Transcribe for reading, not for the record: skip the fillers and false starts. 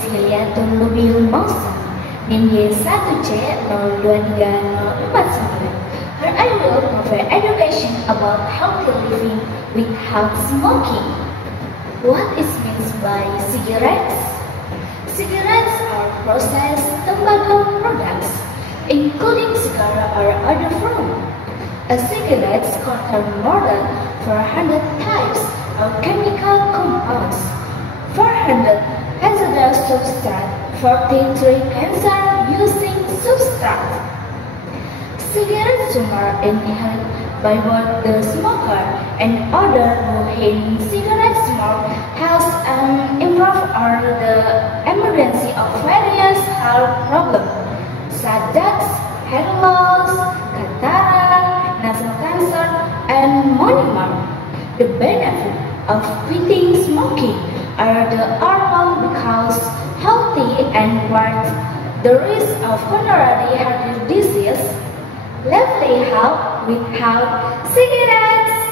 9 Here I will cover education about healthy living without smoking. What is meant by cigarettes? Cigarettes are processed tobacco products, including cigar or other form. A cigarette contains more than 400 types of chemical compounds, 400 hazardous substances, 43 cancer-using substances. Cigarettes are inhaled by both the smoker and others who in cigarette smoke helps improve or the emergency of various health problems such as hair loss, cataract, nasal cancer, and many more. The benefit of quitting smoking are because healthy and worth the risk of coronary heart disease. Lively health without cigarettes.